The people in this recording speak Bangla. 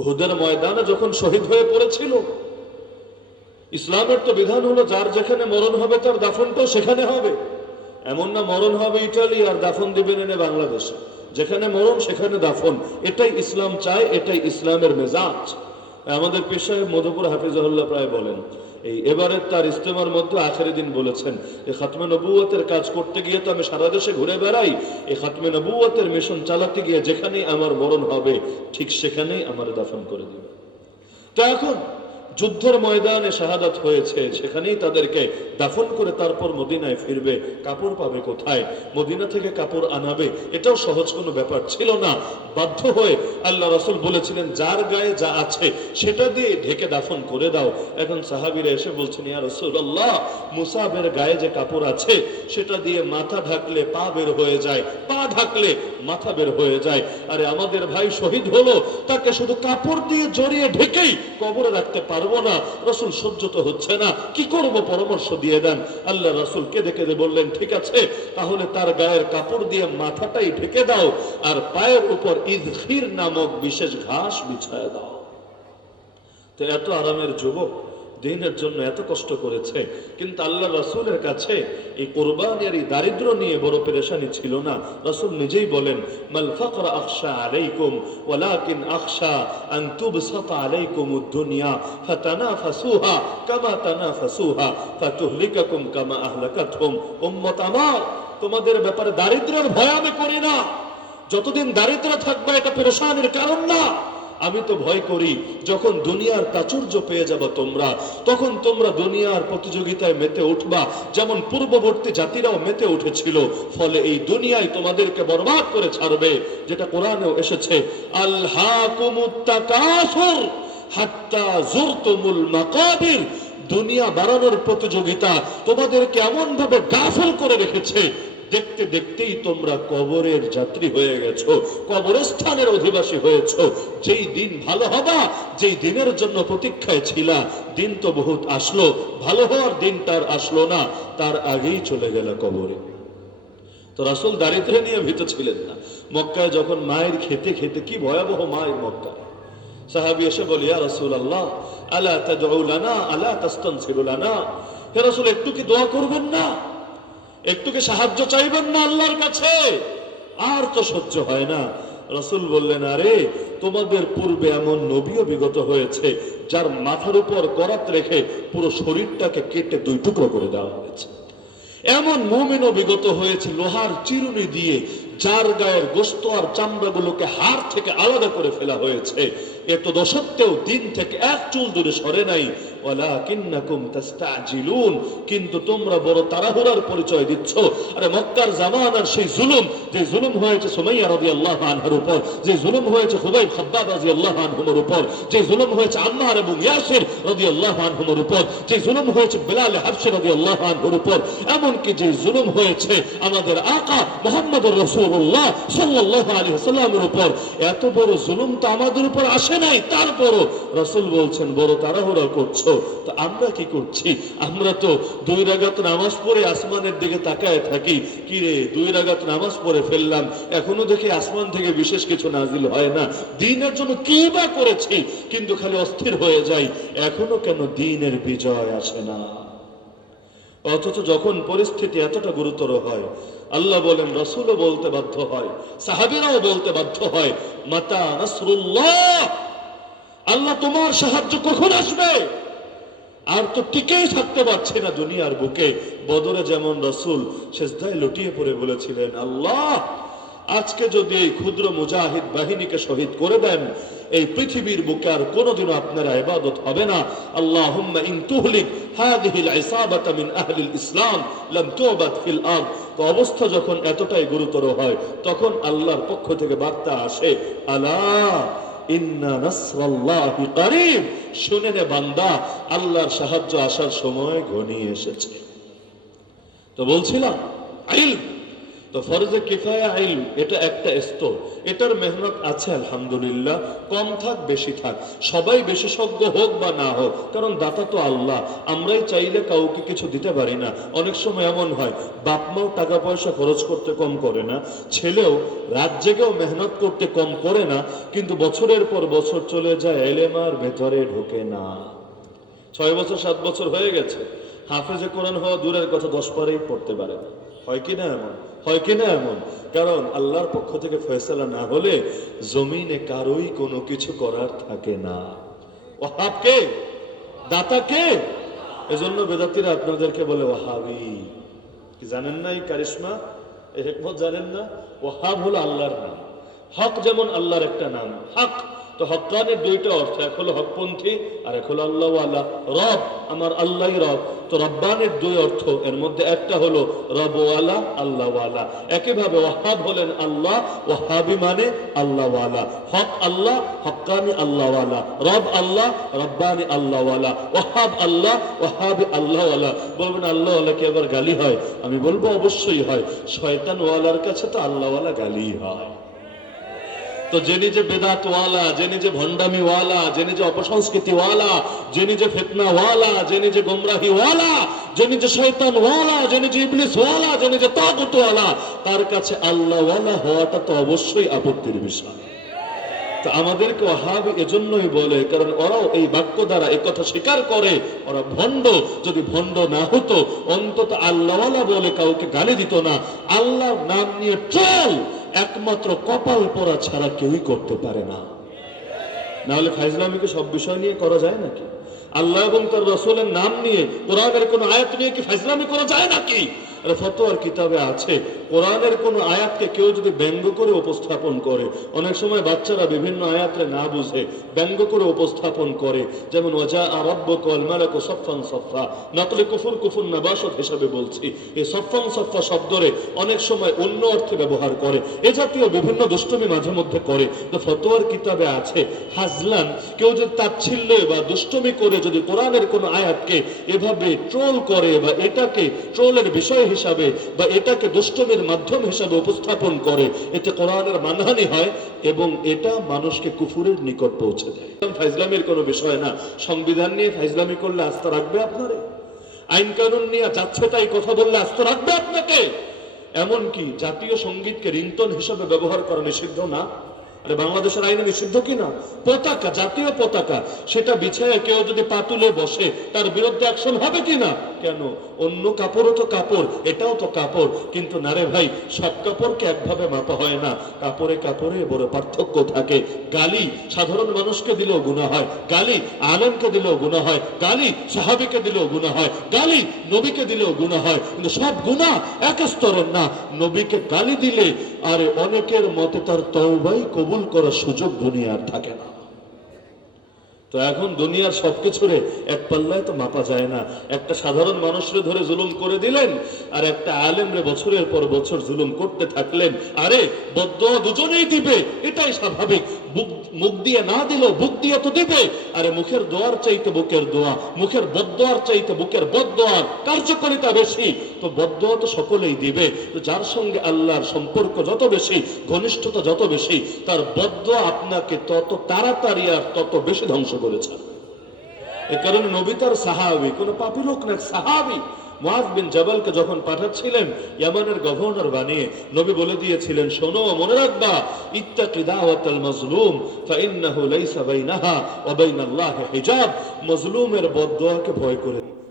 উহুদের ময়দানে যখন শহীদ হয়ে পড়েছিল, ইসলামের তো বিধান হলো যার যেখানে মরণ হবে তার দাফনটাও সেখানে হবে। এমন না মরণ হবে ইটালি আর দাফন দিবেন এনে বাংলাদেশে। যেখানে মরণ সেখানে দাফন, এটাই ইসলাম চায়, এটাই ইসলামের মেজাজ। আমাদের পীর সাহেব মধুপুর হাফিজাহুল্লাহ প্রায় বলেন, এবারে তার ইস্তেমার মধ্যে আখেরি দিন বলেছেন, এই খাতমে নবুয়তের কাজ করতে গিয়ে তো আমি সারা দেশে ঘুরে বেড়াই, এই খাতমে নবুয়তের মিশন চালাতে গিয়ে যেখানেই আমার মরণ হবে ঠিক সেখানেই আমার দাফন করে দিবে। তো এখন যুদ্ধের ময়দানে শাহাদাত হয়েছে, সেখানেই তাদেরকে দাফন করে তারপর মদিনায় ফিরবে। কাপড় পাবে কোথায়? মদিনা থেকে কাপড় আনাবে, এটাও সহজ কোনো ব্যাপার ছিল না। বাধ্য হয়ে আল্লাহ রাসূল বলেছিলেন, যার গায়ে যা আছে সেটা দিয়ে ঢেকে দাফন করে দাও। এখন সাহাবীরা এসে বলছেন, ইয়া রাসূলুল্লাহ, মুসাবের গায়ে যে কাপড় আছে সেটা দিয়ে মাথা ঢাকলে পা বের হয়ে যায়, পা ঢাকলে মাথা বের হয়ে যায়। আরে আমাদের ভাই শহীদ হলো, তাকে শুধু কাপড় দিয়ে জড়িয়ে ঢেকেই কবরে রাখতে পারবো না। রাসূল সহ্য তো হচ্ছে না, কি করব? পরামর্শ দিয়ে দেন। আল্লাহ রাসূল কেঁদে কেঁদে বললেন, ঠিক আছে, তাহলে তার গায়ের কাপড় দিয়ে মাথাটাই ঢেকে দাও আর পায়ের উপর ইযখির নামক বিশেষ ঘাস বিছায় দাও। তো এত আরামের যুবক দিনের জন্য এত কষ্ট করেছে, কিন্তু আল্লাহ রাসূলের কাছে এই কুরবানি আর এই দারিদ্র নিয়ে বড় পেরেশানি ছিল না। রাসূল নিজেই বলেন, মাল ফাকরা আখশা আলাইকুম ওয়ালাকিন আখশা আন তুবসাতা আলাইকুমুদ দুনিয়া ফাতানাফাসুহা কামা তানাফাসুহা ফাতুহলিকাকুম কামা আহলাকাতহুম। উম্মত আমার, তোমাদের ব্যাপারে দারিদ্রের ভয় আমি করি না। যতদিন দারিদ্র থাকবে এটা পেরেশানির কারণ না। আমি তো ভয় করি যখন দুনিয়ার প্রাচুর্য পেয়ে যাবে তোমরা, তখন তোমরা দুনিয়ার প্রতিযোগিতায় মেতে উঠবা, যেমন পূর্ববর্তী জাতিরাও মেতে উঠেছিল। ফলে এই দুনিয়ায় তোমাদেরকে বরবাদ করে ছাড়বে, যেটা কোরআনেও এসেছে, আলহাকুমুত তাকাসুর হাত্তা যুরতুমুল মাকাবির। দুনিয়া বাড়ানোর প্রতিযোগিতা তোমাদেরকে এমন ভাবে গাফল করে রেখেছে, দেখতে দেখতেই তোমরা কবরের যাত্রী হয়ে গেছো, কবরস্থানের অধিবাসী হয়েছো। যেই দিন ভালো হবা, যেই দিনের জন্য প্রতীক্ষায় ছিলা, দিন তো বহুত আসলো, ভালো হওয়ার দিনটা আর আসলো না, তার আগেই চলে গেল কবরে। তো রাসূল দারিদ্র নিয়ে ভীত ছিলেন না। মক্কায় যখন মায়ের খেতে খেতে, কি ভয়াবহ মায়ের মক্কায়, সাহাবী এসে বলে, ইয়া রাসূলুল্লাহ আলা তাদউ লানা আলা তাস্তানসিরু লানা, হে রাসূল একটু কি দোয়া করবেন না, একটু কি সাহায্য চাইবেন না আল্লাহর কাছে? আর তো সহ্য হয় না। রাসূল বললেন, আরে তোমাদের পূর্বে এমন নবীও বিগত হয়েছে যার মাথার উপর করাত রেখে পুরো শরীরটাকে কেটে দুই টুকরো করে দেওয়া হয়েছে। এমন মুমিনও বিগত হয়েছে লোহার চিরুনি দিয়ে যার গায়ের গোশত আর চামড়াগুলোকে হাড় থেকে আলাদা করে ফেলা হয়েছে। এত সত্ত্বেও দিন থেকে এক চুল দূরে সরে নাই। ওয়ালাকিন্নাকুম তাস্তাজিলুন, কিন্তু তোমরা বড় তাড়াহুড়ার পরিচয় দিচ্ছ। আরে মক্কার জামানার সেই জুলুম, যে জুলুম হয়েছে সুমাইয়া রাদিয়াল্লাহু আনহার উপর, যে জুলুম হয়েছে খুবাইব খাব্বাব রাদিয়াল্লাহু আনহুর উপর, যে জুলুম হয়েছে আম্মার এবং ইয়াসির রাদিয়াল্লাহু আনহুর উপর, যে জুলুম হয়েছে বিলাল হাবশী রাদিয়াল্লাহু আনহুর উপর, এমনকি যে জুলুম হয়েছে আমাদের আকা মুহাম্মদুর রাসূলুল্লাহ সাল্লাল্লাহু আলাইহি ওয়াসাল্লামের উপর, এত বড় জুলুম তো আমাদের উপর আসে নাই। তারপরও রাসূল বলছেন বড় তাড়াহুড়া করছো। তো আমরা কি করছি? আমরা তো 2 রাকাত নামাজ পড়ে আসমানের দিকে তাকায় থাকি, কি রে 2 রাকাত নামাজ পড়ে ফেললাম, এখনো দেখি আসমান থেকে বিশেষ কিছু নাজিল হয় না, দিনের জন্য কি বা করেছি, কিন্তু খালি অস্থির হয়ে যাই, এখনো কেন দিনের বিজয় আসে না? অথচ যখন পরিস্থিতি এতটা গুরুতর হয়, আল্লাহ বলেন, রাসূলও বলতে বাধ্য হয়, সাহাবীরাও বলতে বাধ্য হয়, মাতা নাসরুল্লাহ, আল্লাহ তোমার সাহায্য কখন আসবে? আর তো টিকেই থাকতে পারছে না দুনিয়ার বুকে। বদরে যেমন রাসূল সিজদায় লুটিয়ে পড়ে বলেছিলেন, আল্লাহ আজকে যদি এই ক্ষুদ্র মুজাহিদ বাহিনীকে শহীদ করে দেন, এই পৃথিবীর বুকে আর কোনোদিনও আপনার ইবাদত হবে না। আল্লাহুম্মা ইন তুহলিক হাযিহিল ইসাবাতা মিন আহলিল ইসলাম লাম তুবাদ ফিল আরদ। তো অবস্থা যখন এতটাই গুরুতর হয়, তখন আল্লাহর পক্ষ থেকে বার্তা আসে, আলা ইন্না নাসরাল্লাহি কারীব, শুনে নে বান্দা, আল্লাহর সাহায্য আসার সময় ঘনিয়ে এসেছে। তো বলছিলাম ইলম, তো ফরজে কিফায়া ইলম এটা একটা স্তর, এটার মেহনত আছে আলহামদুলিল্লাহ। কম থাক বেশি থাক, সবাই বিশেষজ্ঞ হোক বা না হোক, কারণ দাতা তো আল্লাহ। আমরাই চাইলে কাউকে কিছু দিতে পারি না। অনেক সময় এমন হয় বাপ মাও টাকা পয়সা খরচ করতে কম করে না, ছেলেও রাত জেগেও মেহনত করতে কম করে না, কিন্তু বছরের পর বছর চলে যায়, এলেম আর ভেতরে ঢোকে না। 6 বছর 7 বছর হয়ে গেছে, হাফেজে কোরআন হওয়া দূরের কথা 10 পারেই পড়তে পারে না। হয় কি না এমন? হয় কি না এমন? কারণ আল্লাহর পক্ষ থেকে ফয়সালা না হলে জমিনে কারোই কোনো কিছু করার থাকে না। ওয়াহাব কে? দাতা কে? এজন্য বেদাতীরা আপনাদেরকে বলে ওয়াহাবি। কি জানেন না এই কারিশমা, এই হিকমত জানেন না? ওয়াহাব হলো আল্লাহর নাম। হক যেমন আল্লাহর একটা নাম, হক। তো হক্কানের দুইটা অর্থ, এক হলো হকপন্থী আর এক হলো আল্লাহওয়ালা। রব, আমার আল্লাহই রব। তো রব্বানের দুই অর্থ, এর মধ্যে একটা হলো রবওয়ালা, আল্লাহওয়ালা। একইভাবে ওয়াহাব হলেন আল্লাহ, ওয়াহাবি মানে আল্লাহওয়ালা। হক আল্লাহ, হক্কানি আল্লাহওয়ালা। রব আল্লাহ, রব্বানি আল্লাহওয়ালা। ওয়াহাব আল্লাহ, ওয়াহাবি আল্লাহওয়ালা। বলবেন আল্লাহওয়ালা কি আবার গালি হয়? আমি বলবো অবশ্যই হয়। শয়তানওয়ালার কাছে তো আল্লাহওয়ালা গালি হয়। তো যে নিজে বেদাতওয়ালা, যে নিজে ভণ্ডামিওয়ালা, যে নিজে অপসংস্কৃতিওয়ালা, যে নিজে ফিতনাওয়ালা, যে নিজে গোমরাহিওয়ালা, যে নিজে শয়তানওয়ালা, যে নিজে ইবলিসওয়ালা, যে নিজে তাগুতওয়ালা, তার কাছে আল্লাহওয়ালা হওয়াটা তো অবশ্যই আপত্তির বিষয়। তো আমাদেরকে ওয়াহাবি এজন্যই বলে, কারণ ওরাও এই বাক্য দ্বারা এই কথা স্বীকার করে ওরা ভণ্ড। যদি ভণ্ড না হতো অন্তত আল্লাহওয়ালা বলে কাউকে গালি দিত না। আল্লাহর নাম নিয়ে চল একমাত্র কপাল পরা ছাড়া কেউই করতে পারে না। না হলে ফাইজলামিকে সব বিষয় নিয়ে করা যায় নাকি? আল্লাহ এবং তার রাসূলের নাম নিয়ে, কোরআনের কোন আয়াত নিয়ে কি ফাইজলামি করা যায় নাকি? ফতোয়ার কিতাবে আছে, কোরআনের কোন আয়াতকে কেউ যদি ব্যঙ্গ করে উপস্থাপন করে, অনেক সময় বাচ্চারা বিভিন্ন আয়াতে না বুঝে ব্যঙ্গ করে উপস্থাপন করে, যেমন ওয়াজা রাব্বুকা ওয়াল মালাকু সাফফান সাফফা, নকলে কুফর কুফর নাবাশত হিসাবে বলছি। এই সাফফান সাফফা শব্দরে অনেক সময় অন্য অর্থে ব্যবহার করে, এ জাতীয় বিভিন্ন দুষ্টুমি মাঝে মধ্যে করে। তো ফতোয়ার কিতাবে আছে, হাজলান কেউ যদি তাচ্ছিল্য বা দুষ্টুমি করে যদি কোরআনের কোন আয়াতকে এভাবে ট্রোল করে বা এটাকে ট্রোলের বিষয় হিসাবে বা এটাকে দুষ্টমির মাধ্যম হিসাবে উপস্থাপন করে, এতে কোরআনের মানহানি হয় এবং এটা মানুষকে কুফুরের নিকট পৌঁছে দেয়। ফাইজলামের কোনো বিষয় না। সংবিধান নিয়ে ফাইজলামি করলে আস্থা রাখবে আপনারে? আইন কানুন নিয়ে যাচ্ছে তাই কথা বললে আস্থা রাখবে আপনাকে? এমনকি জাতীয় সঙ্গীতকে রিংটোন হিসাবে ব্যবহার করা নিষিদ্ধ না? আরে বাংলাদেশের আইনে নিষিদ্ধ কিনা? পতাকা, জাতীয় পতাকা, সেটা বিছায় কেউ যদি পাতুলে বসে তার বিরুদ্ধে অ্যাকশন হবে কিনা? কেন? অন্য কাপড়ও তো কাপড়, এটাও তো কাপড়। কিন্তু না রে ভাই, সব কাপড়কে একভাবে মাপা হয় না। কাপড়ে কাপড়ে বড় পার্থক্য থাকে। গালি সাধারণ মানুষকে দিলেও গুনাহ হয়, গালি আলেমকে দিলেও গুনাহ হয়, গালি সাহাবীকে দিলেও গুনাহ হয়, গালি নবীকে দিলেও গুনাহ হয়। কিন্তু সব গুনাহ এক স্তরের না। নবীকে গালি দিলে আরে অনেকের মতে তার তওবাই কবুল করার সুযোগ দুনিয়ার থাকে না। তো এখন দুনিয়ার সবকিছুরে এক পাল্লায় তো মাপা যায় না। একটা সাধারণ মানুষরে ধরে জুলুম করে দিলেন, আর একটা আলেমরে বছরের পর বছর জুলুম করতে থাকলেন। আরে বদদোয়া দুজনেই দিবে, এটাই স্বাভাবিক। মুখ দিয়ে না দিলেও বুক দিয়ে তো দিবে। আরে মুখের দোয়ার চাইতে বুকের দোয়া, মুখের বদদোয়ার চাইতে বুকের বদদোয়ার কার্যকারিতা বেশি। তো বদদোয়া তো সকলেই দিবে। তো যার সঙ্গে আল্লাহর সম্পর্ক যত বেশি, ঘনিষ্ঠতা যত বেশি, তার বদদোয়া আপনাকে তত তাড়াতাড়ি আর তত বেশি ধ্বংস করেছে। এ কারণে নবী তার সাহাবী, কোন পাপী লোক না, সাহাবী মুআয বিন জাবালকে যখন পাঠাচ্ছিলেন ইয়ামানের গভর্নর বানিয়ে, নবী বলে দিয়েছিলেন, শোনো, মনে রাখবা, ইত্তাকি দাওয়াতাল মাজলুম ফাইন্নাহু লাইসা বাইনাহা ওয়া বাইনাল্লাহি হিজাব। মাজলুমের বদদোয়াকে ভয় করে